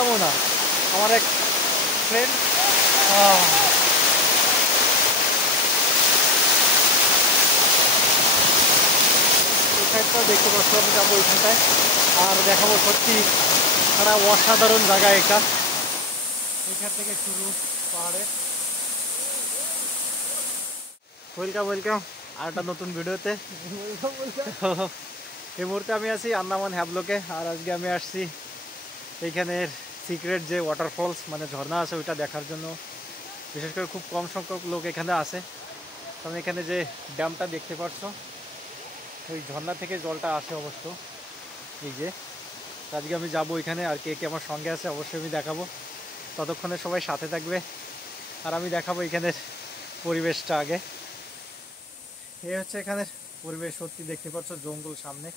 দেখাবো না, আমার এক ফ্রেন্ড এই সাইডটাও দেখতে পাচ্ছ, আমি যাবো ওইখানটায় আর দেখাবো। সত্যি একটা অসাধারণ জায়গা এটা, এখান থেকে শুরু পাহাড়ে। ওয়েলকাম ওয়েলকাম আর একটা নতুন ভিডিওতে। এই মুহূর্তে আমি আছি আন্দামান হ্যাবলকে, আর আজকে আমি আসছি এইখানের সিক্রেট যে ওয়াটারফলস মানে ঝর্ণা আছে ওইটা দেখার জন্য। বিশেষ করে খুব কম সংখ্যক লোক এখানে আসে, কারণ এখানে যে ড্যামটা দেখতে পাচ্ছ ওই ঝর্ণা থেকে জলটা আসে অবশ্য এই যে। আজকে আমি যাবো ওইখানে, আর কে কে আমার সঙ্গে আছে অবশ্যই আমি দেখাবো। ততক্ষণে সবাই সাথে থাকবে আর আমি দেখাবো এখানের পরিবেশটা আগে। এই হচ্ছে এখানের পরিবেশ, সত্যি দেখতে পাচ্ছ জঙ্গল সামনে,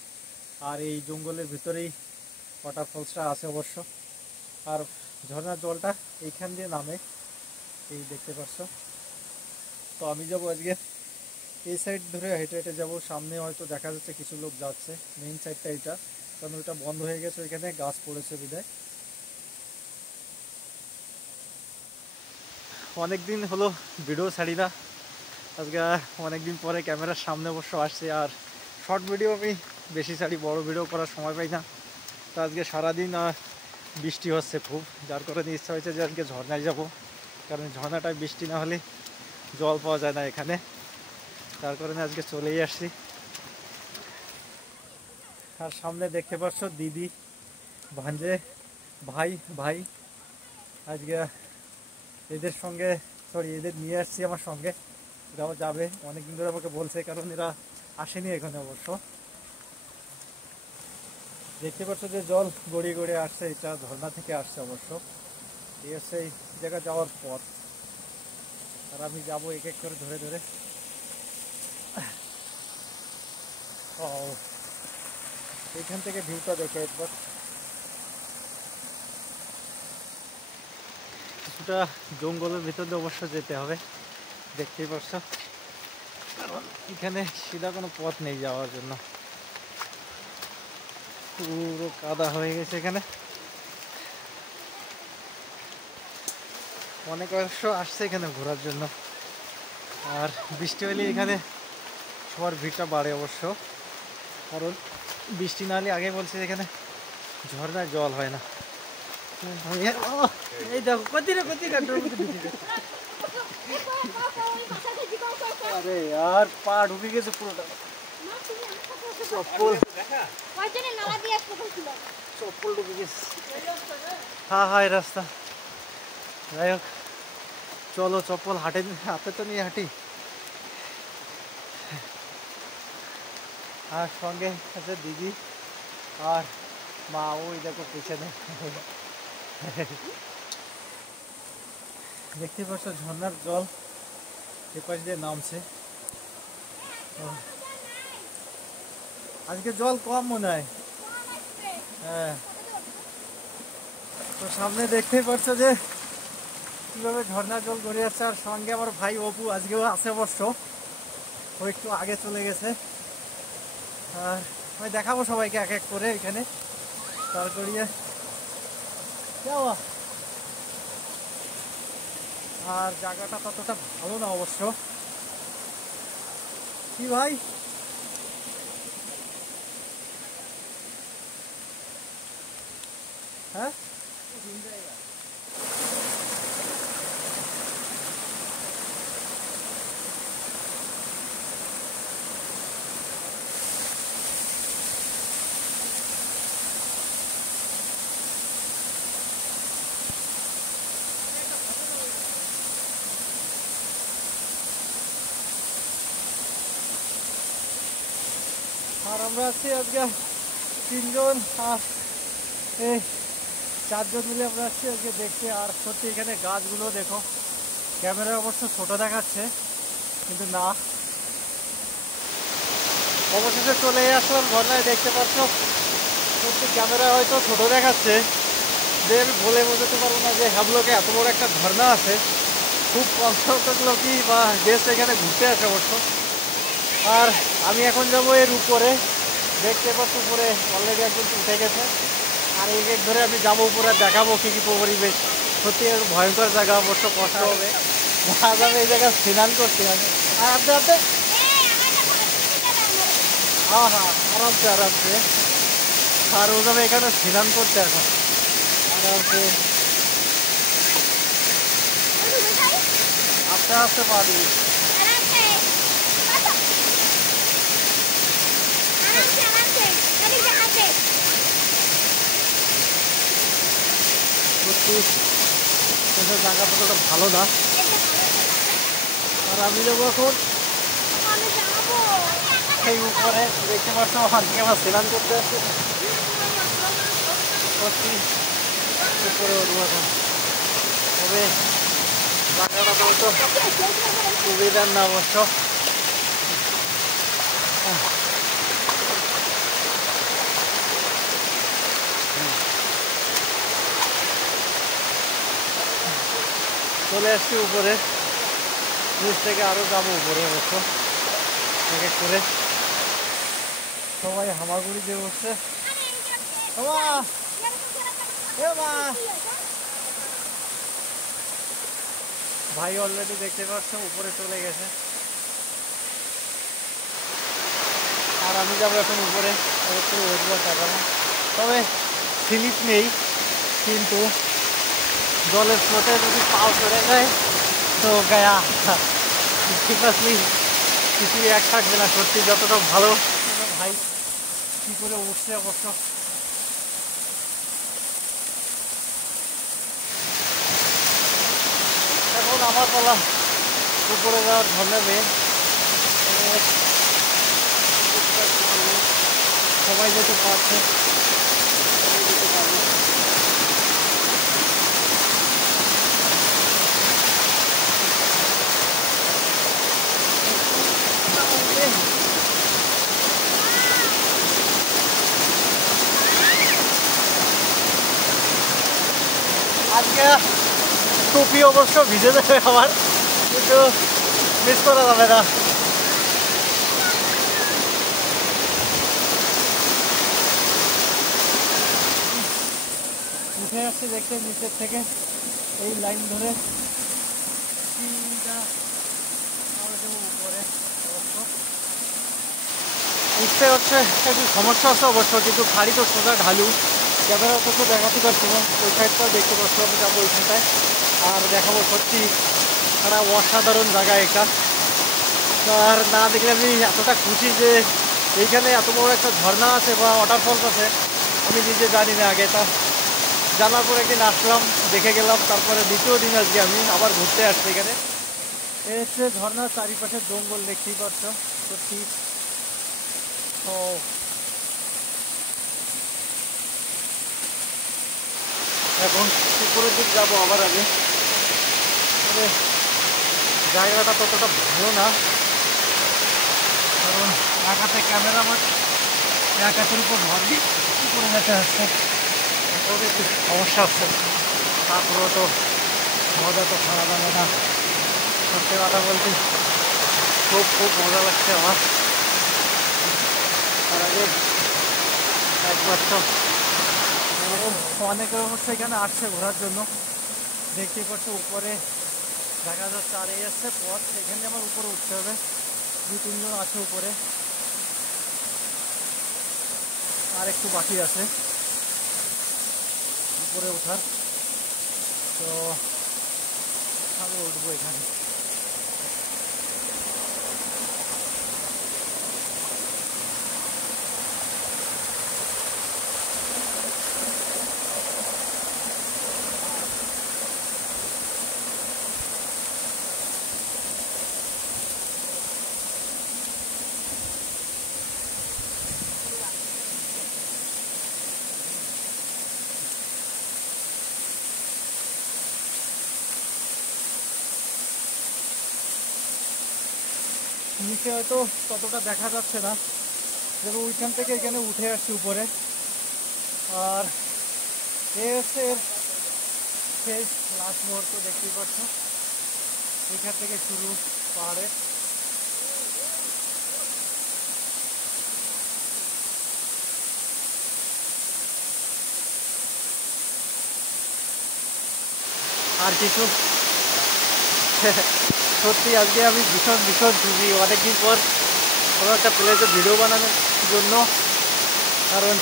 আর এই জঙ্গলের ভিতরেই ওয়াটারফলসটা আছে অবশ্য। আর ঝর্ণার জলটা এইখান দিয়ে নামে, এই দেখতে পাচ্ছ। তো আমি যাবো আজকে এই সাইড ধরে হেঁটে হেঁটে যাবো। সামনে হয়তো দেখা যাচ্ছে কিছু লোক যাচ্ছে, মেইন সাইডটা এইটা, কারণ ওইটা বন্ধ হয়ে গেছে, ওইখানে গাছ পড়েছে বিদায়। অনেকদিন হলো ভিডিও ছাড়ি না, আজকে অনেকদিন পরে ক্যামেরার সামনে অবশ্য আসছে। আর শর্ট ভিডিও আমি বেশি ছাড়ি, বড় ভিডিও করার সময় পাই না। তো আজকে সারাদিন বৃষ্টি হচ্ছে খুব, যার কারণে ইচ্ছা হয়েছে যে আজকে ঝর্ণায় যাব, কারণ ঝর্ণাটায় বৃষ্টি না হলে জল পাওয়া যায় না এখানে, তার কারণে আজকে চলেই আসছি। আর সামনে দেখতে পাচ্ছ দিদি, ভাঞ্জে, ভাই ভাই আজকে এদের সঙ্গে এদের নিয়ে আসছি আমার সঙ্গে। এরাও যাবে, অনেকদিন ধরে আমাকে বলছে, কারণ এরা আসেনি এখানে অবশ্য। দেখতে পাচ্ছ যে জল গড়িয়ে গড়িয়ে আসছে, এটা ঝর্ণা থেকে আসছে অবশ্য। এই হচ্ছে এই জায়গা যাওয়ার পথ, আর আমি যাবো এক এক করে ধরে ধরে। ও এখান থেকে ভিউটা দেখে একবার, কিছুটা জঙ্গলের ভিতর দিয়ে অবশ্য যেতে হবে, দেখতেই পাচ্ছ, কারণ এখানে সিধা কোনো পথ নেই যাওয়ার জন্য, পুরো কাদা হয়ে গেছে এখানে। অনেক অবশ্য আসছে এখানে ঘোরার জন্য, আর বৃষ্টি হলে এখানে সবার ভিড়টা বাড়ে অবশ্য, কারণ বৃষ্টি না হলে আগে বলছে এখানে ঝর্ণায় জল হয় না। এই দেখো আরে আর পা ঢুকে গেছে পুরোটা, চপ্পল চপ্পল ঢুকে গেছে। হ্যাঁ হ্যাঁ এই রাস্তা, যাই হোক চলো চপ্পল হাতে তো নিয়ে হাঁটি। আর সঙ্গে আছে দিদি আর মা, ওই দেখো পেছনে দেখতে পাচ্ছ ঝর্ণার জল এপাশ দিয়ে নামছে। আজকে জল কম মনে হয়, হ্যাঁ। তো সামনে দেখতেই পাচ্ছ যে কিভাবে ঝর্ণার জল গড়িয়ে যাচ্ছে, আর সঙ্গে আমার ভাই অপু আজকেও আছে অবশ্য, ও একটু আগে চলে গেছে। আর আমি দেখাবো সবাইকে এক এক করে এখানে তার করিয়ে যাওয়া। আর জায়গাটা ততটা ভালো না অবশ্য, কি ভাই? হ্যাঁ আর আমরা আছি আজকে তিনজন, আর এই চারজন মিলে আমরা আছি আজকে দেখতে। আর সত্যি এখানে গাছগুলো দেখো, ক্যামেরায় অবশ্য ছোট দেখাচ্ছে কিন্তু না, অবশেষে চলে আসলাম ঝর্ণায়। দেখতে পাচ্ছ সত্যি ক্যামেরায় হয়তো ছোট দেখাচ্ছে, যে আমি বলে বোঝাতে পারবো না যে হ্যাবলকে এত বড় একটা ঝর্ণা আছে। খুব কম সংখ্যক লোকই বা গেস্ট এখানে ঘুরতে আসে অবশ্য। আর আমি এখন যাবো এর উপরে, দেখতে পাচ্ছ উপরে অলরেডি একজন উঠে গেছে, আর এই এক ধরে আমি যাবো উপরে, দেখাবো কি কি পরিবেশ। সত্যি ভয়ঙ্কর জায়গা, অবশ্য কষ্ট হবে, দেখা যাবে এই জায়গায় স্নান করতে হবে। আর আপনি আপনি হ্যাঁ হ্যাঁ আরামসে আরামসে। আর ও যাবে এখানে স্নান করতে এখন আরামসে, আস্তে আস্তে পা দিবি। সত্যি জায়গা ততটা ভালো না। আর আমি যাবো এখন সেই উপরে, দেখতে পাচ্ছ ওখান থেকে আমার স্নান করতে আসছে। সত্যি উপরে উঠবো এখন, তবে জায়গাটা তো সুবিধার না অবশ্য। চলে আসছি উপরে, নিচ থেকে আরো যাবো উপরে অবশ্য এক এক করে। সবাই হামাগুড়ি দিয়ে বসছে। ভাই অলরেডি দেখতে পাচ্ছ উপরে চলে গেছে, আর আমি যাবো এখন উপরে উঠবো দেখাবো। তবে স্লিপ নেই, কিন্তু জলের স্রোতে যদি পাও চড়ে যায় তো গায়া সিরিয়াসলি কিছুই এক থাকবে না। সত্যি যতটা ভালো ভাই কি করে উঠছে অবশ্য। এখন আমার পালা উপরে যাওয়ার ধরনের সবাই যেতে পারছে, সবাই যেতে পারবে। আজকে টুপি অবশ্য ভিজে যাবে আমার, কিন্তু মিস করা যাবে না। উঠে আসছে দেখতে নিচের থেকে এই লাইন ধরে উপরে। অবশ্য উঠতে হচ্ছে একটু সমস্যা আছে অবশ্য, কিন্তু খাড়ি তো সোজা ঢালু, ক্যামেরা তো দেখাতে পারছি না। ওই সাইডটাও দেখতে পাচ্ছি, আমি যাবো ওইখানটায় আর দেখাবো। সত্যি একটা অসাধারণ জায়গা এটা, আর না দেখলে আমি এতটা খুশি যে এইখানে এত বড় একটা ঝর্ণা আছে বা ওয়াটারফলস আছে আমি নিজে জানি না আগে। তা জানার পর একদিন আসলাম, দেখে গেলাম, তারপরে দ্বিতীয় দিন আজকে আমি আবার ঘুরতে আসছি এখানে। এসে ঝর্ণার চারিপাশে জঙ্গল দেখতেই পাচ্ছ। সত্যি ও এখন উপরের দিক যাবো আবার আগে, তবে জায়গাটা ততটা ভালো না, কারণ এক হাতে ক্যামেরা আমার এক হাতের উপর ভর দিয়ে উপরে যেতে হচ্ছে, ওদের একটু সমস্যা হচ্ছে। তারপরেও তো মজা তো খাওয়া যাবে না। সত্যি কথা বলতে খুব খুব মজা লাগছে আমার। তার আগে একবার তো অনেকে অবশ্য এখানে আসছে ঘোরার জন্য, দেখতেই পাচ্ছ উপরে দেখা যাচ্ছে। আর এই আসছে পথ, এখানে আমার উপরে উঠতে হবে, 2-3 জন আছে উপরে, আর একটু বাকি আছে উপরে ওঠার। তো আমি উঠবো এখানে। নিচে হয়তো ততটা দেখা যাচ্ছে না, যেন ওইখান থেকে এখানে উঠে আসছি উপরে। আর এ হচ্ছে এর সেই লাস্ট মুহূর্ত, দেখতেই পাচ্ছ এখান থেকে শুরু পাহাড়ে। আর কিছু সত্যি আজকে আমি ভীষণ ভীষণ খুশি অনেকদিন পর কোনো একটা প্লেসে ভিডিও বানানোর জন্য। কারণ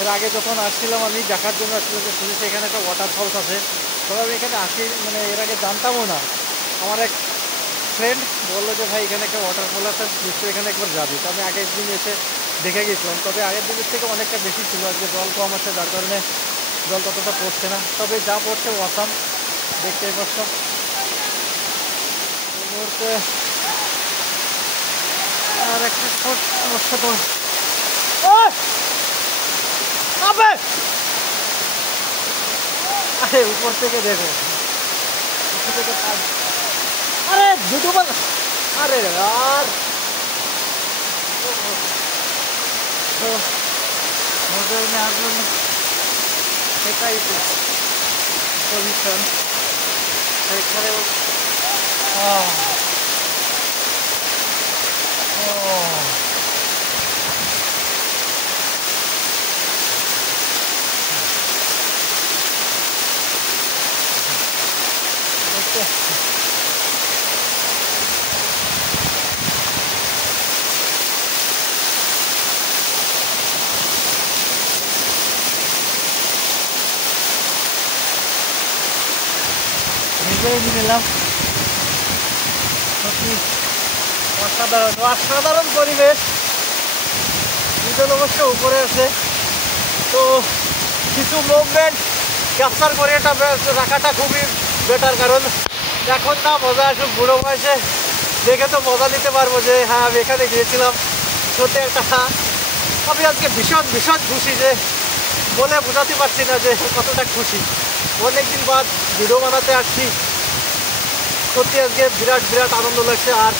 এর আগে যখন আসছিলাম আমি দেখার জন্য আসলে যে শুনেছি এখানে একটা ওয়াটারফলস আছে, তবে আমি এখানে আসি মানে এর আগে জানতামও না। আমার এক ফ্রেন্ড বললো যে ভাই এখানে একটা ওয়াটারফল আছে, নিশ্চয়ই এখানে একবার যাবি। তো আমি আগের দিন এসে দেখে গেছিলাম, তবে আগের দিনের থেকে অনেকটা বেশি ছিল, আজকে জল কম আছে যার কারণে জল ততটা পড়ছে না, তবে যা পড়ছে ওয়াসাম দেখতেই পাচ্ছ। এই মুহূর্তে আর একটা ছোট সমস্যা তো আরে উপর থেকে দেখো, উপর থেকে আরে দুটো বল, আরে আর তো মজা নেওয়ার জন্য এটাই পজিশন এখানে। নিজেই নিলাম, সত্যি অসাধারণ অসাধারণ পরিবেশ। দুজন অবশ্য উপরে আছে, তো কিছু মুভমেন্ট ক্যাপচার করে এটা রাখাটা খুবই বেটার, কারণ এখন না মজা আসুক, বুড়ো বয়সে দেখে তো মজা নিতে পারবো যে হ্যাঁ আমি এখানে গিয়েছিলাম। সত্যি একটা আমি আজকে ভীষণ ভীষণ খুশি, যে বলে বোঝাতে পারছি না যে কতটা খুশি। অনেকদিন বাদ ভিডিও বানাতে আসছি, সত্যি আজকে বিরাট বিরাট আনন্দ লাগছে। আর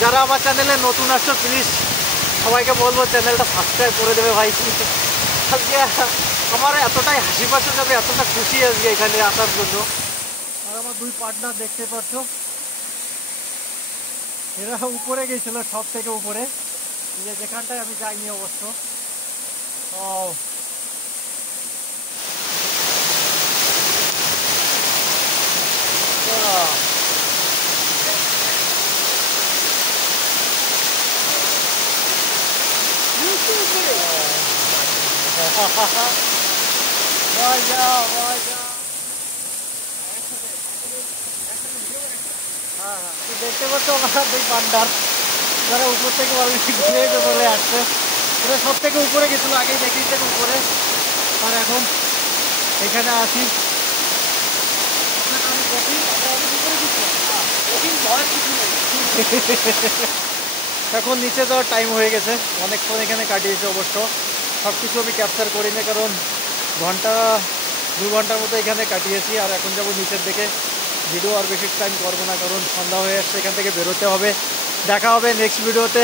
যারা আমার চ্যানেলে নতুন আসছো প্লিজ সবাইকে বলবো চ্যানেলটা সাবস্ক্রাইব করে দেবে ভাই। আজকে আমার এতটাই হাসি পাচ্ছে যে আমি এতটা খুশি আজকে এখানে আসার জন্য। আর আমার দুই পার্টনার দেখতে পাচ্ছ, এরা উপরে গেছিল সব থেকে উপরে, যে যেখানটায় আমি যাইনি অবশ্য। মজা মজা। হ্যাঁ হ্যাঁ, দেখতে পাচ্ছ আমার দুই পান্ডার, যারা উপর থেকে অলরেডি ঘুরে চলে আসছে। এরা সব থেকে উপরে গেছিলো, আগেই দেখিয়েছে উপরে, আর এখন এখানে আছি। এখন নিচে যাওয়ার টাইম হয়ে গেছে, অনেকক্ষণ এখানে কাটিয়েছে অবশ্য। সব কিছু আমি ক্যাপচার করিনি, কারণ দু ঘন্টার মতো এখানে কাটিয়েছি। আর এখন যাবো নিচের দিকে, ভিডিও আর বেশি টাইম করবো না, কারণ সন্ধ্যা হয়ে আসছে, এখান থেকে বেরোতে হবে। দেখা হবে নেক্সট ভিডিওতে।